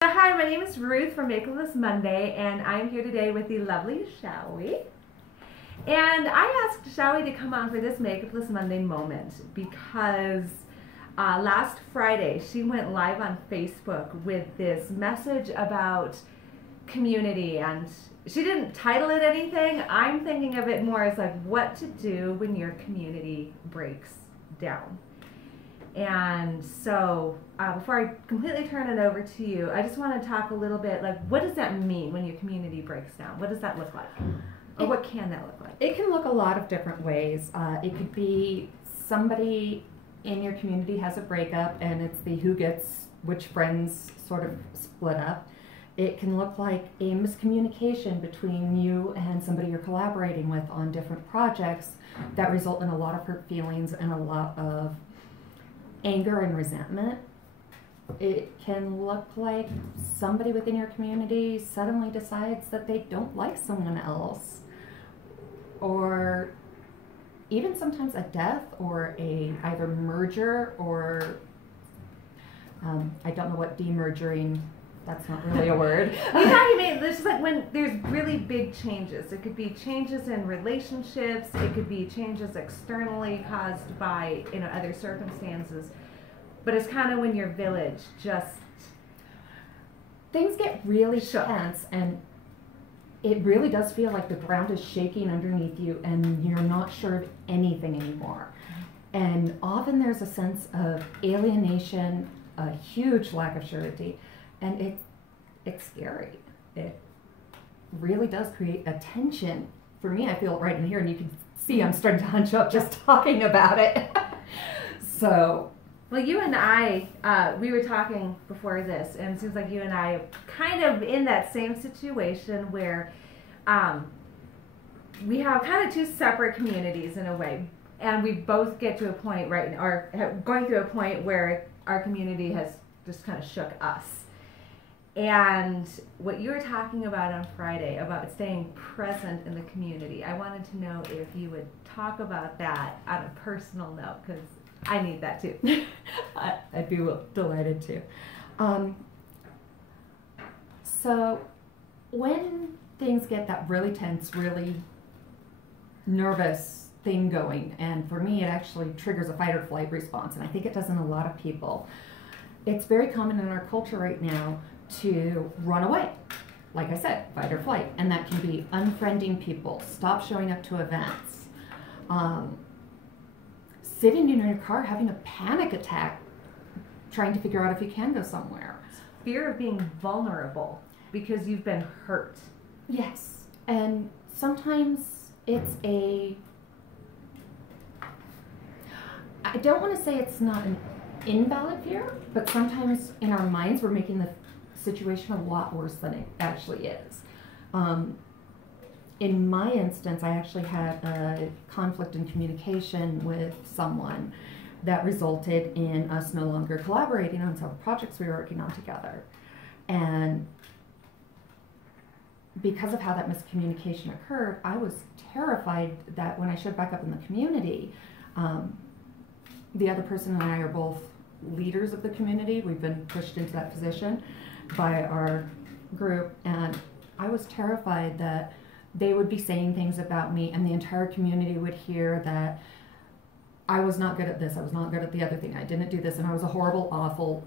Hi, my name is Ruth from Makeupless Monday, and I'm here today with the lovely Showie. And I asked Showie to come on for this Makeupless Monday moment because last Friday she went live on Facebook with this message about community, and she didn't title it anything. I'm thinking of it more as like what to do when your community breaks down. And so before I completely turn it over to you, I just want to talk a little bit like what does that mean when your community breaks down? What does that look like? Or what can that look like? It can look a lot of different ways. It could be somebody in your community has a breakup and it's the who gets which friends sort of split up. It can look like a miscommunication between you and somebody you're collaborating with on different projects that result in a lot of hurt feelings and a lot of anger and resentment. It can look like somebody within your community suddenly decides that they don't like someone else, or even sometimes a death or a either merger or I don't know what demergering, that's not really a word. You know what I mean? It's just like when there's really big changes. It could be changes in relationships. It could be changes externally caused by other circumstances. But it's kind of when your village just things get really tense, and it really does feel like the ground is shaking underneath you, and you're not sure of anything anymore. And often there's a sense of alienation, a huge lack of surety. And it's scary. It really does create a tension. For me, I feel it right in here, and you can see I'm starting to hunch up just talking about it. So, well, you and I, we were talking before this, and it seems like you and I are kind of in that same situation where we have kind of two separate communities in a way, and we both get to a point right now, or going through a point where our community has just kind of shook us. And what you were talking about on Friday about staying present in the community, I wanted to know if you would talk about that on a personal note, because I need that too. I'd be delighted to. So when things get that really tense, really nervous thing going, and for me it actually triggers a fight or flight response, and I think it does in a lot of people, it's very common in our culture right now to run away. Like I said, fight or flight. And that can be unfriending people, stop showing up to events, sitting in your car having a panic attack, trying to figure out if you can go somewhere. Fear of being vulnerable because you've been hurt. Yes. And sometimes it's I don't want to say it's not an invalid fear, but sometimes in our minds we're making the situation a lot worse than it actually is. In my instance, I actually had a conflict in communication with someone that resulted in us no longer collaborating on several projects we were working on together. And because of how that miscommunication occurred, I was terrified that when I showed back up in the community, the other person and I are both leaders of the community. We've been pushed into that position by our group, and I was terrified that they would be saying things about me and the entire community would hear that I was not good at this, I was not good at the other thing, I didn't do this, and I was a horrible, awful,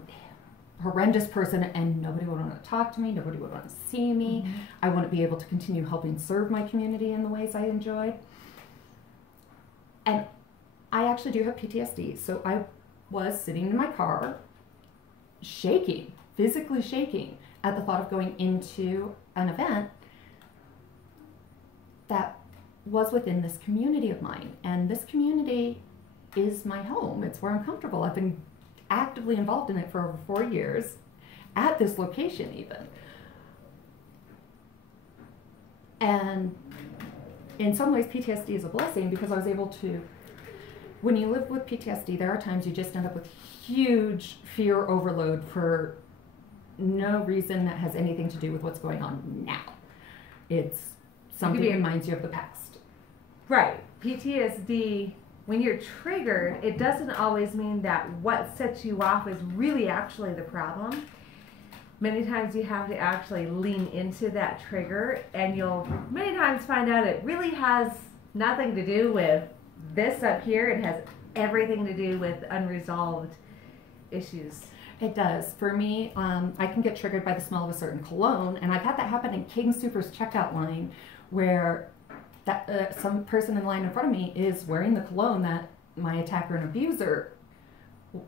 horrendous person, and nobody would want to talk to me, nobody would want to see me. Mm-hmm. I wouldn't be able to continue helping serve my community in the ways I enjoyed. And I actually do have PTSD, so I was sitting in my car shaking, physically shaking at the thought of going into an event that was within this community of mine. And this community is my home. It's where I'm comfortable. I've been actively involved in it for over 4 years, at this location even. And in some ways PTSD is a blessing, because I was able to, when you live with PTSD, there are times you just end up with huge fear overload for no reason that has anything to do with what's going on now. It's something that reminds you of the past. Right. PTSD, when you're triggered, it doesn't always mean that what sets you off is really actually the problem. many times you have to actually lean into that trigger, and you'll many times find out it really has nothing to do with this up here. It has everything to do with unresolved issues. It does. For me, I can get triggered by the smell of a certain cologne, and I've had that happen in King Soopers checkout line, where some person in line in front of me is wearing the cologne that my attacker and abuser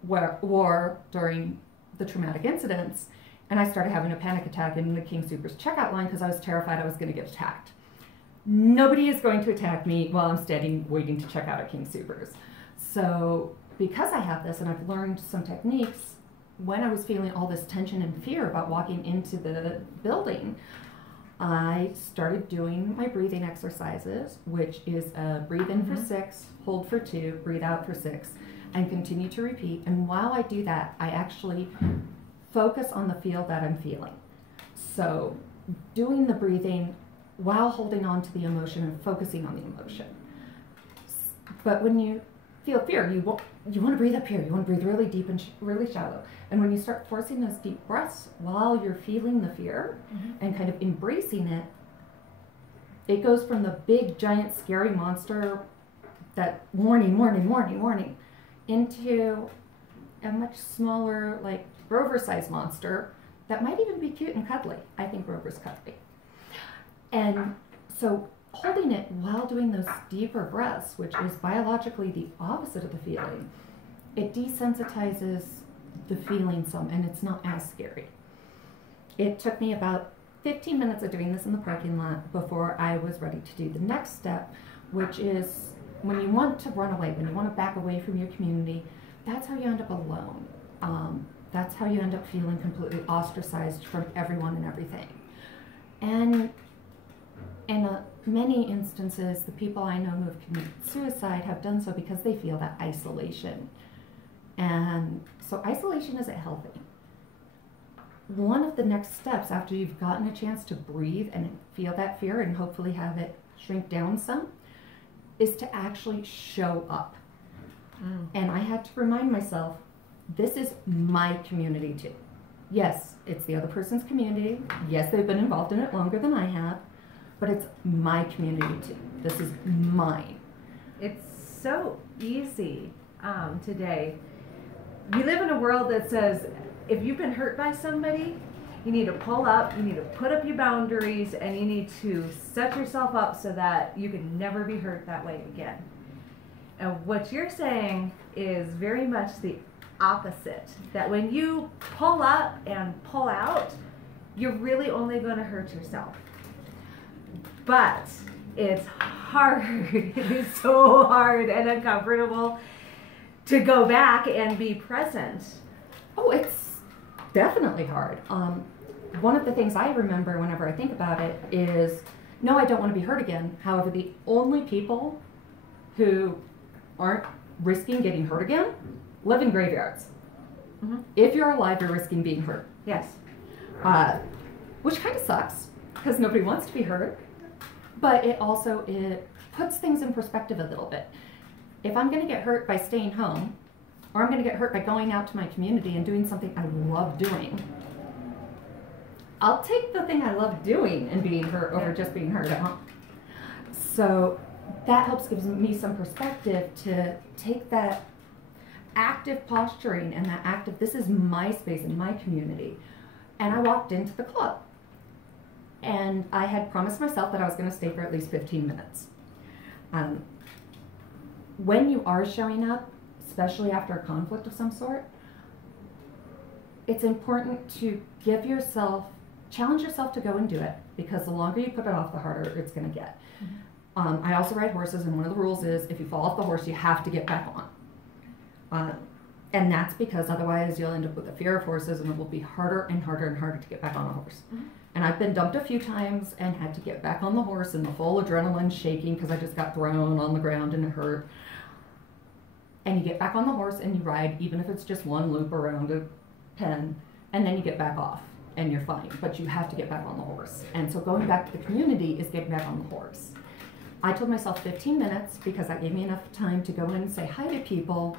wore during the traumatic incidents, and I started having a panic attack in the King Soopers checkout line because I was terrified I was going to get attacked. Nobody is going to attack me while I'm standing waiting to check out at King Soopers. So because I have this, and I've learned some techniques, when I was feeling all this tension and fear about walking into the building, I started doing my breathing exercises, which is breathe in for 6, hold for 2, breathe out for 6, and continue to repeat. And while I do that, I actually focus on the feel that I'm feeling. So doing the breathing while holding on to the emotion and focusing on the emotion. But when you feel fear, you want to breathe up here. You want to breathe really deep and really shallow. And when you start forcing those deep breaths while you're feeling the fear and kind of embracing it, it goes from the big, giant, scary monster that warning, warning, warning, warning, into a much smaller, like Grover-sized monster that might even be cute and cuddly. I think Grover's cuddly. And so holding it while doing those deeper breaths, which is biologically the opposite of the feeling, it desensitizes the feeling some, and it's not as scary. It took me about 15 minutes of doing this in the parking lot before I was ready to do the next step, which is when you want to run away, when you want to back away from your community, that's how you end up alone. That's how you end up feeling completely ostracized from everyone and everything. And in many instances, the people I know who have committed suicide have done so because they feel that isolation. And so isolation isn't healthy. One of the next steps after you've gotten a chance to breathe and feel that fear and hopefully have it shrink down some is to actually show up. And I had to remind myself, this is my community too. Yes, it's the other person's community. Yes, they've been involved in it longer than I have, but it's my community too. This is mine. It's so easy today. We live in a world that says, if you've been hurt by somebody, you need to pull up, you need to put up your boundaries, and you need to set yourself up so that you can never be hurt that way again. And what you're saying is very much the opposite. That when you pull up and pull out, you're really only going to hurt yourself. But it's hard. It is so hard and uncomfortable to go back and be present. Oh, it's definitely hard. One of the things I remember whenever I think about it is, no, I don't want to be hurt again. However, the only people who aren't risking getting hurt again live in graveyards. If you're alive, you're risking being hurt. Yes. Which kind of sucks because nobody wants to be hurt, but it puts things in perspective a little bit. If I'm going to get hurt by staying home, or I'm going to get hurt by going out to my community and doing something I love doing, I'll take the thing I love doing and being hurt over just being hurt at home. So that helps give me some perspective to take that active posturing and that active, this is my space and my community. And I walked into the club. And I had promised myself that I was going to stay for at least 15 minutes. When you are showing up, especially after a conflict of some sort, it's important to challenge yourself to go and do it, because the longer you put it off, the harder it's going to get. I also ride horses, and one of the rules is if you fall off the horse, you have to get back on. And that's because otherwise you'll end up with a fear of horses, and it will be harder and harder and harder to get back on a horse. And I've been dumped a few times and had to get back on the horse, and the full adrenaline shaking because I just got thrown on the ground and it hurt. And you get back on the horse and you ride, even if it's just one loop around a pen, and then you get back off and you're fine. But you have to get back on the horse. And so going back to the community is getting back on the horse. I told myself 15 minutes because that gave me enough time to go in and say hi to people.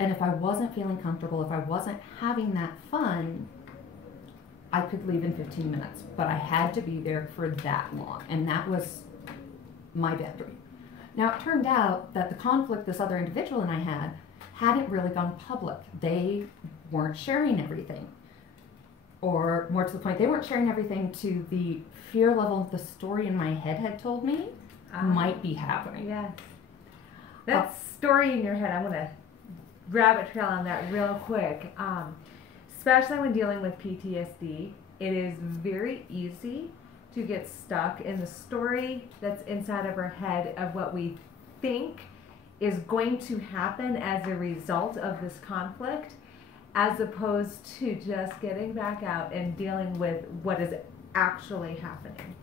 And if I wasn't feeling comfortable, if I wasn't having that fun, I could leave in 15 minutes, but I had to be there for that long, and that was my boundary. Now, it turned out that the conflict this other individual and I hadn't really gone public. They weren't sharing everything. Or more to the point, they weren't sharing everything to the fear level the story in my head had told me might be happening. Yes. That story in your head, I'm going to rabbit trail on that real quick. Especially when dealing with PTSD, it is very easy to get stuck in the story that's inside of our head of what we think is going to happen as a result of this conflict, as opposed to just getting back out and dealing with what is actually happening.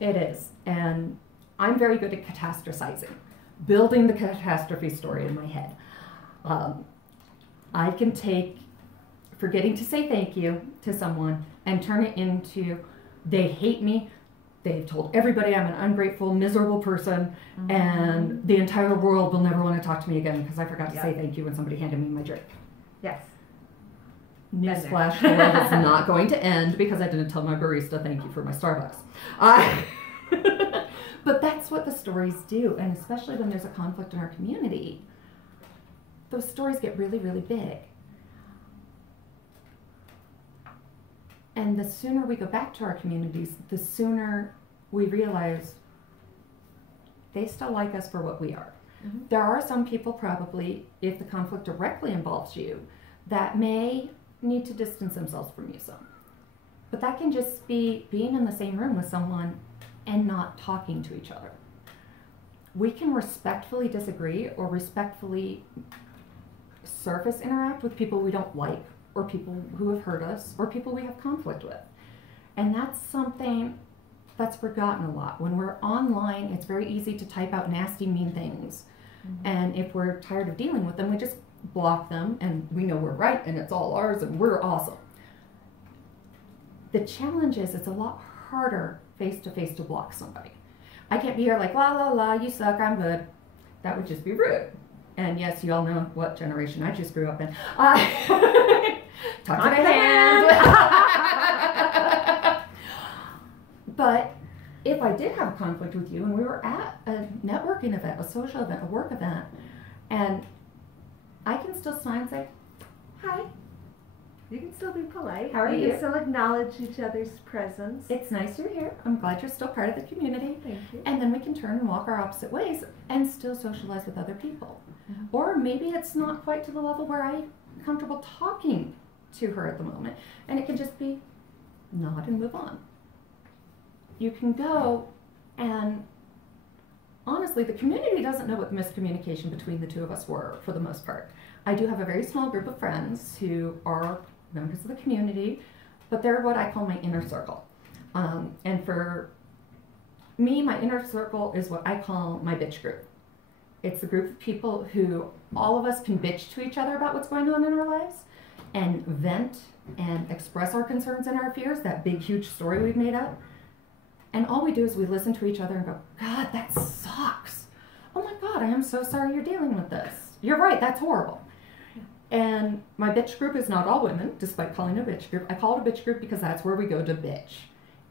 It is. And I'm very good at catastrophizing, building the catastrophe story in my head. I can take forgetting to say thank you to someone and turn it into, they hate me, they've told everybody I'm an ungrateful, miserable person, and the entire world will never want to talk to me again because I forgot to say thank you when somebody handed me my drink. Yes. Newsflash, the world is not going to end because I didn't tell my barista thank you for my Starbucks. But that's what the stories do, and especially when there's a conflict in our community, those stories get really, really big. And the sooner we go back to our communities, the sooner we realize they still like us for what we are. There are some people probably, if the conflict directly involves you, that may need to distance themselves from you some. But that can just be being in the same room with someone and not talking to each other. We can respectfully disagree or respectfully surface interact with people we don't like, or people who have hurt us, or people we have conflict with. And that's something that's forgotten a lot. When we're online, it's very easy to type out nasty, mean things. And if we're tired of dealing with them, we just block them, and we know we're right, and it's all ours, and we're awesome. The challenge is it's a lot harder face-to-face to block somebody. I can't be here like, la, la, la, you suck, I'm good. That would just be rude. And yes, you all know what generation I just grew up in. Talk to the hand. But if I did have a conflict with you and we were at a networking event, a social event, a work event, and I can still smile and say, hi. You can still be polite. How are you? You can still acknowledge each other's presence. It's nice you're here. I'm glad you're still part of the community. Thank you. And then we can turn and walk our opposite ways and still socialize with other people. Or maybe it's not quite to the level where I'm comfortable talking to her at the moment, and it can just be nod and move on. You can go, and honestly, the community doesn't know what the miscommunication between the two of us were for the most part. I do have a very small group of friends who are members of the community, but they're what I call my inner circle. And for me, my inner circle is what I call my bitch group. It's the group of people who all of us can bitch to each other about what's going on in our lives and vent and express our concerns and our fears, that big, huge story we've made up. And all we do is we listen to each other and go, God, that sucks. Oh my God, I am so sorry you're dealing with this. You're right, that's horrible. And my bitch group is not all women, despite calling it a bitch group. I call it a bitch group because that's where we go to bitch.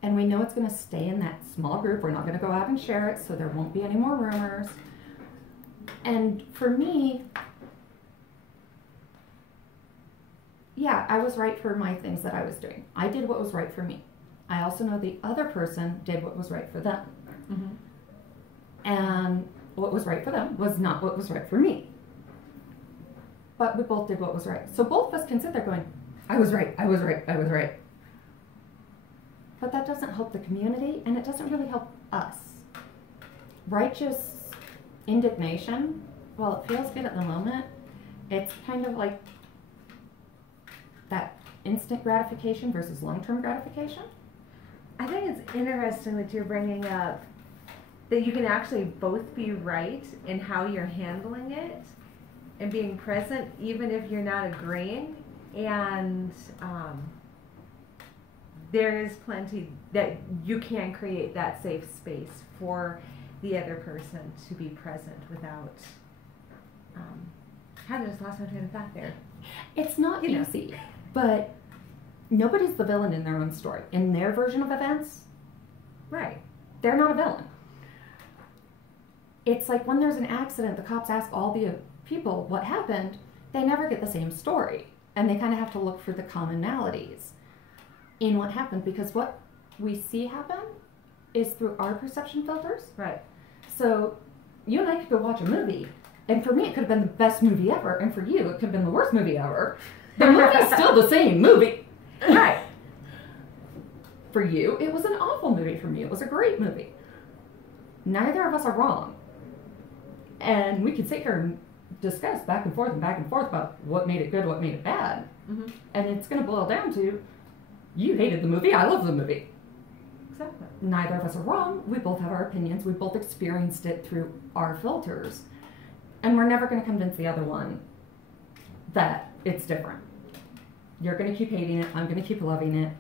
And we know it's going to stay in that small group. We're not going to go out and share it, so there won't be any more rumors. And for me, yeah, I was right for my things that I was doing. I did what was right for me. I also know the other person did what was right for them. And what was right for them was not what was right for me. But we both did what was right. So both of us can sit there going, I was right, I was right, I was right. But that doesn't help the community, and it doesn't really help us. Righteous indignation, while it feels good at the moment, it's kind of like that instant gratification versus long-term gratification. I think it's interesting that you're bringing up that you can actually both be right in how you're handling it and being present even if you're not agreeing. And there is plenty that you can create that safe space for the other person to be present without I just lost my train of thought there. It's not easy, but Nobody's the villain in their own story. In their version of events, Right. they're not a villain. It's like when there's an accident, the cops ask all the people what happened, they never get the same story. And they kind of have to look for the commonalities in what happened, because what we see happen is through our perception filters. Right. So you and I could go watch a movie, and for me it could have been the best movie ever, and for you it could have been the worst movie ever. The movie's still the same movie. Right. For you, it was an awful movie. For me, it was a great movie. Neither of us are wrong. And we could sit here and discuss back and forth about what made it good, what made it bad. Mm-hmm. And it's going to boil down to, you hated the movie, I love the movie. Exactly. Neither of us are wrong. We both have our opinions. We both experienced it through our filters. And we're never going to convince the other one that it's different. You're going to keep hating it. I'm going to keep loving it.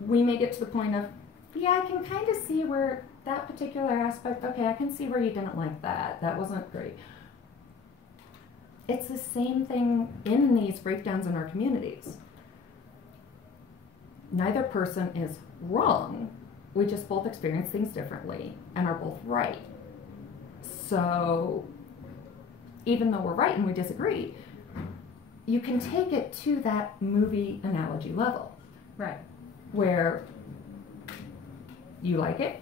We may get to the point of, yeah, I can kind of see where that particular aspect, okay, I can see where you didn't like that. That wasn't great. It's the same thing in these breakdowns in our communities. Neither person is wrong. We just both experience things differently and are both right. So even though we're right and we disagree, you can take it to that movie analogy level. Right. Where you like it,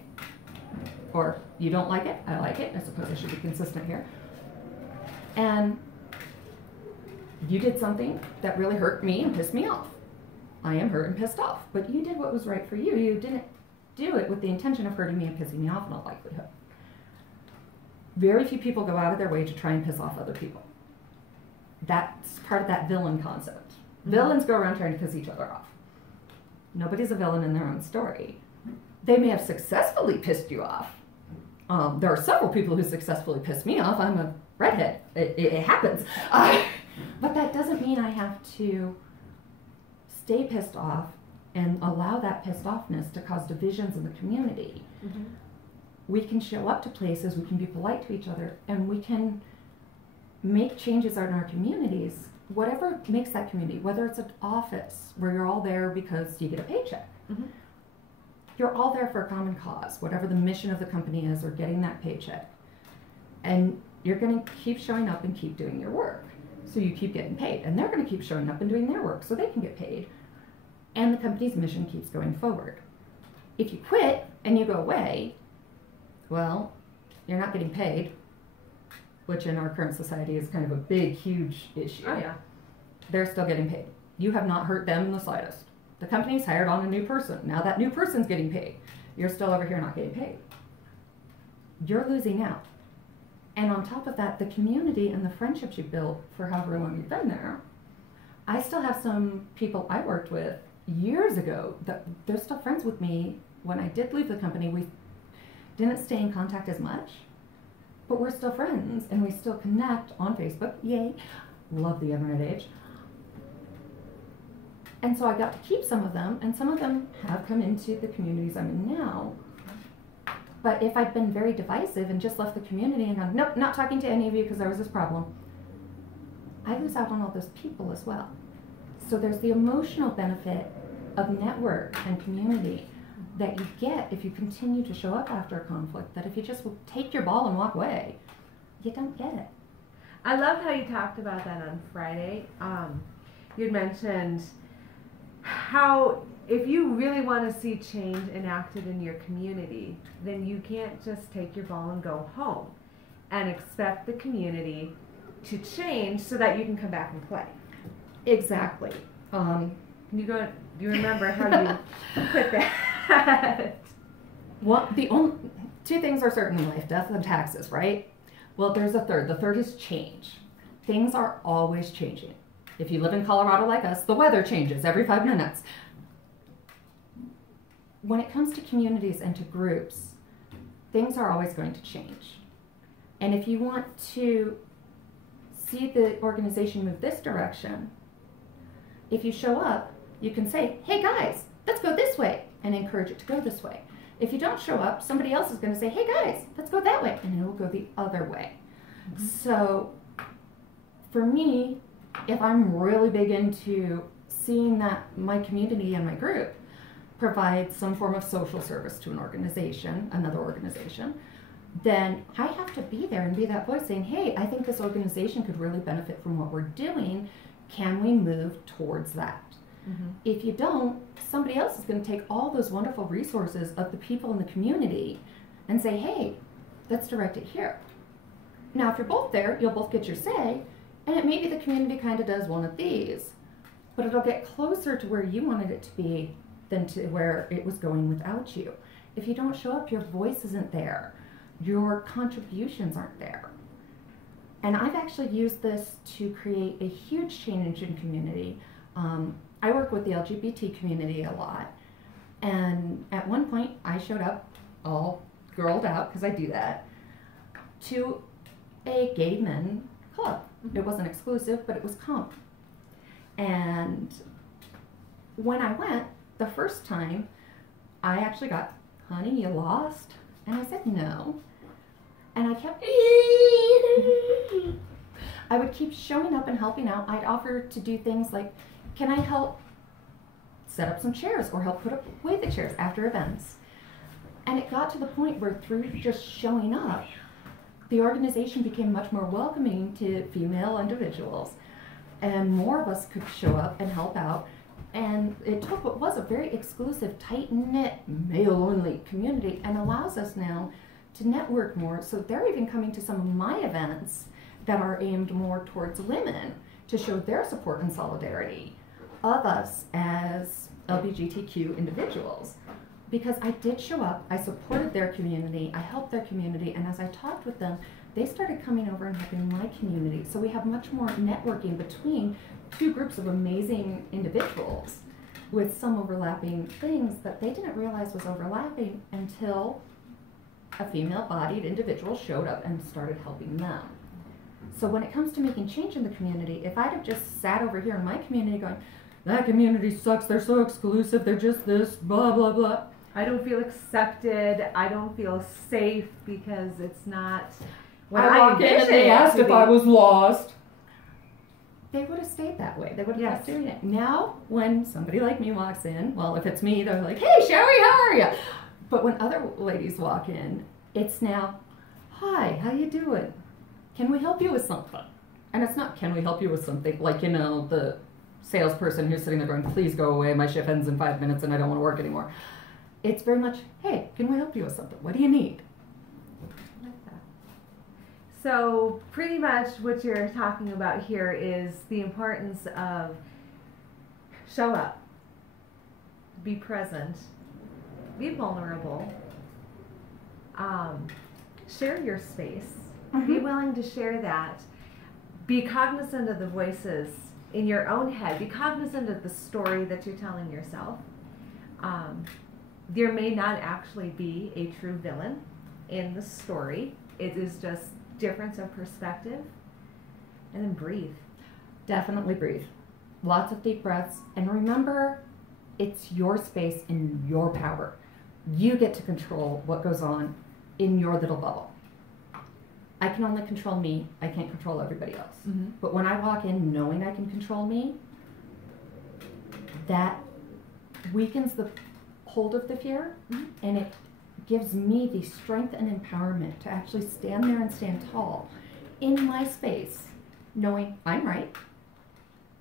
or you don't like it, I like it. I suppose I should be consistent here. And you did something that really hurt me and pissed me off. I am hurt and pissed off. But you did what was right for you. You didn't do it with the intention of hurting me and pissing me off in all likelihood. Very few people go out of their way to try and piss off other people. That's part of that villain concept. Mm-hmm. Villains go around trying to piss each other off. Nobody's a villain in their own story. They may have successfully pissed you off. There are several people who successfully pissed me off. I'm a redhead. It happens. But that doesn't mean I have to stay pissed off and allow that pissed offness to cause divisions in the community. Mm-hmm. We can show up to places, we can be polite to each other, and we can make changes in our communities, whatever makes that community, whether it's an office where you're all there because you get a paycheck. Mm-hmm. You're all there for a common cause, whatever the mission of the company is, or getting that paycheck. And you're going to keep showing up and keep doing your work. So you keep getting paid. And they're going to keep showing up and doing their work so they can get paid. And the company's mission keeps going forward. If you quit and you go away, well, you're not getting paid, which in our current society is kind of a big, huge issue. Oh, yeah. They're still getting paid. You have not hurt them in the slightest. The company's hired on a new person. Now that new person's getting paid. You're still over here not getting paid. You're losing out. And on top of that, the community and the friendships you built for however long you've been there. I still have some people I worked with years ago that they're still friends with me. When I did leave the company, we didn't stay in contact as much, but we're still friends and we still connect on Facebook. Yay. Love the internet age. And so I got to keep some of them, and some of them have come into the communities I'm in now. But if I'd been very divisive and just left the community and gone, nope, not talking to any of you because there was this problem, I lose out on all those people as well. So there's the emotional benefit of network and community that you get if you continue to show up after a conflict, that if you just take your ball and walk away, you don't get it. I love how you talked about that on Friday. You'd mentioned how if you really want to see change enacted in your community, then you can't just take your ball and go home and expect the community to change so that you can come back and play. Exactly. Do you remember how you put that? Well, the only two things are certain in life: death and taxes, right? Well, there's a third. The third is change. Things are always changing. If you live in Colorado like us, the weather changes every 5 minutes. When it comes to communities and to groups, things are always going to change. And if you want to see the organization move this direction, if you show up, you can say, hey guys, let's go this way, and encourage it to go this way. If you don't show up, somebody else is going to say, hey guys, let's go that way, and it will go the other way. Mm-hmm. So for me, if I'm really big into seeing that my community and my group provides some form of social service to an organization, another organization, then I have to be there and be that voice saying, hey, I think this organization could really benefit from what we're doing. Can we move towards that? Mm-hmm. If you don't, somebody else is going to take all those wonderful resources of the people in the community and say, hey, let's direct it here. Now, if you're both there, you'll both get your say, and maybe the community kind of does one of these, but it'll get closer to where you wanted it to be than to where it was going without you. If you don't show up, your voice isn't there. Your contributions aren't there. And I've actually used this to create a huge change in community. I work with the LGBT community a lot. And at one point, I showed up all girled out, because I do that, to a gay men club. It wasn't exclusive, but it was comp. And when I went the first time, I actually got, honey, you lost? And I said, no. And I kept, I would keep showing up and helping out. I'd offer to do things like, can I help set up some chairs or help put away the chairs after events? And it got to the point where through just showing up, the organization became much more welcoming to female individuals, and more of us could show up and help out. And it took what was a very exclusive, tight-knit, male-only community and allows us now to network more. So they're even coming to some of my events that are aimed more towards women to show their support and solidarity of us as LGBTQ individuals. Because I did show up, I supported their community, I helped their community, and as I talked with them, they started coming over and helping my community. So we have much more networking between two groups of amazing individuals with some overlapping things that they didn't realize was overlapping until a female-bodied individual showed up and started helping them. So when it comes to making change in the community, if I'd have just sat over here in my community going, that community sucks, they're so exclusive, they're just this, blah, blah, blah. I don't feel accepted, I don't feel safe because it's not what I walked in and they asked if I was lost. They would have stayed that way. They would have kept doing it. Now, when somebody like me walks in, well, if it's me, they're like, hey, Sherry, how are you? But when other ladies walk in, it's now, hi, how you doing? Can we help you with something? And it's not, can we help you with something? Like, you know, the salesperson who's sitting there going, please go away, my shift ends in 5 minutes and I don't want to work anymore. It's very much, hey, can we help you with something? What do you need? I like that. So pretty much what you're talking about here is the importance of show up, be present, be vulnerable, share your space, be willing to share that, be cognizant of the voices in your own head, be cognizant of the story that you're telling yourself. There may not actually be a true villain in the story. It is just difference of perspective. And then breathe. Definitely breathe. Lots of deep breaths. And remember, it's your space and your power. You get to control what goes on in your little bubble. I can only control me. I can't control everybody else. Mm-hmm. But when I walk in knowing I can control me, that weakens the hold of the fear, and it gives me the strength and empowerment to actually stand there and stand tall in my space, knowing I'm right,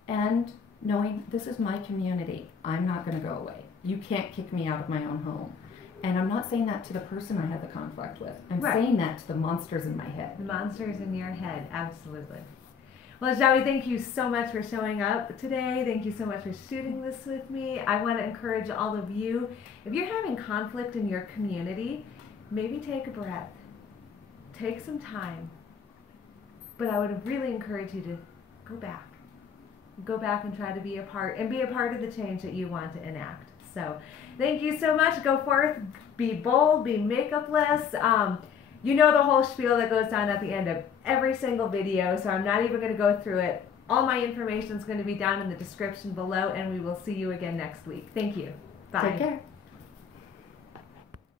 and knowing this is my community. I'm not going to go away. You can't kick me out of my own home. And I'm not saying that to the person I had the conflict with. I'm saying that to the monsters in my head. The monsters in your head, absolutely. Well, Joey, thank you so much for showing up today. Thank you so much for shooting this with me. I want to encourage all of you, if you're having conflict in your community, maybe take a breath. Take some time. But I would really encourage you to go back. Go back and try to be a part, and be a part of the change that you want to enact. So thank you so much. Go forth, be bold, be makeupless. You know the whole spiel that goes down at the end of every single video, so I'm not even going to go through it. All my information is going to be down in the description below, and we will see you again next week. Thank you. Bye. Take care.